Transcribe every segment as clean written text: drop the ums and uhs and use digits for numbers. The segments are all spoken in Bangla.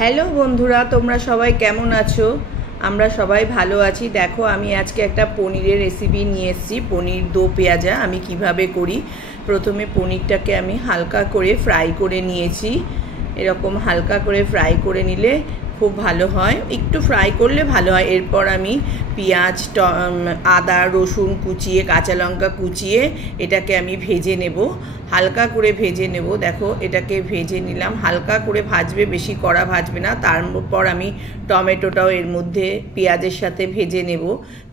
হ্যালো বন্ধুরা, তোমরা সবাই কেমন আছো? আমরা সবাই ভালো আছি। দেখো, আমি আজকে একটা পনিরের রেসিপি নিয়ে এসেছি। পনির দো পেঁয়াজা আমি কিভাবে করি। প্রথমে পনিরটাকে আমি হালকা করে ফ্রাই করে নিয়েছি। এরকম হালকা করে ফ্রাই করে নিলে খুব ভালো হয়, একটু ফ্রাই করলে ভালো হয়। এরপর আমি পেঁয়াজ, আদা, রসুন কুচিয়ে, কাঁচা লঙ্কা কুচিয়ে এটাকে আমি ভেজে নেব, হালকা করে ভেজে নেব। দেখো, এটাকে ভেজে নিলাম, হালকা করে ভাজবে, বেশি কড়া ভাজবে না। তারপর আমি টমেটোটাও এর মধ্যে পেঁয়াজের সাথে ভেজে নেব।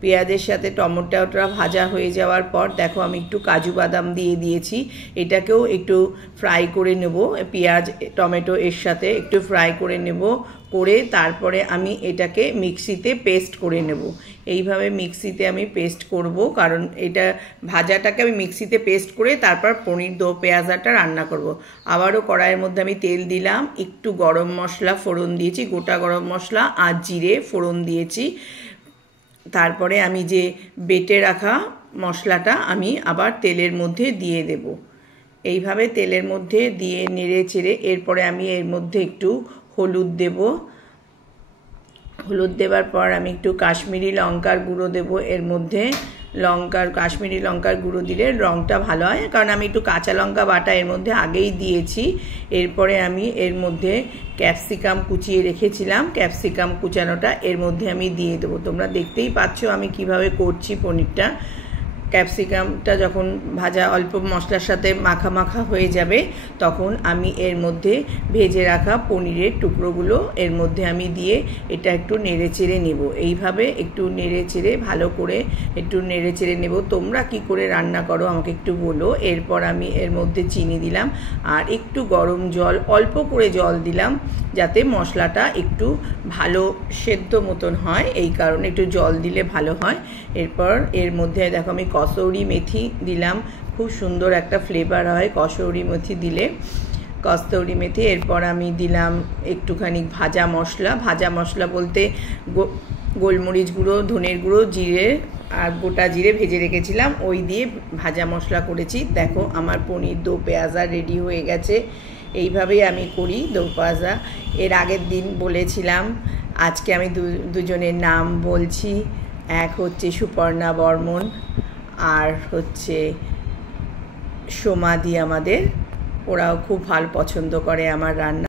পেঁয়াজের সাথে টমেটোটা ভাজা হয়ে যাওয়ার পর দেখো, আমি একটু কাজু বাদাম দিয়ে দিয়েছি। এটাকেও একটু ফ্রাই করে নেব, পেঁয়াজ টমেটো এর সাথে একটু ফ্রাই করে নেব। করে তারপরে আমি এটাকে মিক্সিতে পেস্ট করে নেব। এইভাবে মিক্সিতে আমি পেস্ট করব, কারণ এটা ভাজাটাকে আমি মিক্সিতে পেস্ট করে তারপর পনির দো পেঁয়াজাটা রান্না করব। আবারও কড়াইয়ের মধ্যে আমি তেল দিলাম, একটু গরম মশলা ফোড়ন দিয়েছি, গোটা গরম মশলা আর জিরে ফোড়ন দিয়েছি। তারপরে আমি যে বেটে রাখা মশলাটা আমি আবার তেলের মধ্যে দিয়ে দেব। এইভাবে তেলের মধ্যে দিয়ে নেড়ে চেড়ে এরপরে আমি এর মধ্যে একটু হলুদ দেব। হলুদ দেওয়ার পর আমি একটু কাশ্মীরি লঙ্কার গুঁড়ো দেব এর মধ্যে। কাশ্মীরি লঙ্কার গুঁড়ো দিলে রঙটা ভালো হয়, কারণ আমি একটু কাঁচা লঙ্কা বাটা এর মধ্যে আগেই দিয়েছি। এরপরে আমি এর মধ্যে ক্যাপসিকাম কুচিয়ে রেখেছিলাম, ক্যাপসিকাম কুচানোটা এর মধ্যে আমি দিয়ে দেবো। তোমরা দেখতেই পাচ্ছ আমি কিভাবে করছি পনিরটা। ক্যাপসিকামটা যখন ভাজা অল্প মশলার সাথে মাখা মাখা হয়ে যাবে, তখন আমি এর মধ্যে ভেজে রাখা পনিরের টুকরোগুলো এর মধ্যে আমি দিয়ে এটা একটু নেড়ে চেড়ে নেব। এইভাবে একটু নেড়ে চেড়ে ভালো করে একটু নেড়ে চেড়ে নেব। তোমরা কি করে রান্না করো আমাকে একটু বলো। এরপর আমি এর মধ্যে চিনি দিলাম আর একটু গরম জল, অল্প করে জল দিলাম, যাতে মশলাটা একটু ভালো সেদ্ধ মতন হয়, এই কারণে একটু জল দিলে ভালো হয়। এরপর এর মধ্যে দেখো আমি কসৌরি মেথি দিলাম, খুব সুন্দর একটা ফ্লেভার হয় কসৌরি মেথি দিলে, কসৌরি মেথি। এরপর আমি দিলাম একটুখানি ভাজা মশলা বলতে গোলমরিচ গুঁড়ো, ধনের গুঁড়ো, জিরে আর গোটা জিরে ভেজে রেখেছিলাম, ওই দিয়ে ভাজা মশলা করেছি। দেখো, আমার পনির দো পেঁয়াজা রেডি হয়ে গেছে। এইভাবেই আমি করি দো পেঁয়াজা। এর আগের দিন বলেছিলাম, আজকে আমি দুজনের নাম বলছি। এক হচ্ছে সুপর্ণা বর্মন আর হচ্ছে সোমাদি আমাদের। ওরাও খুব ভালো পছন্দ করে আমার রান্না।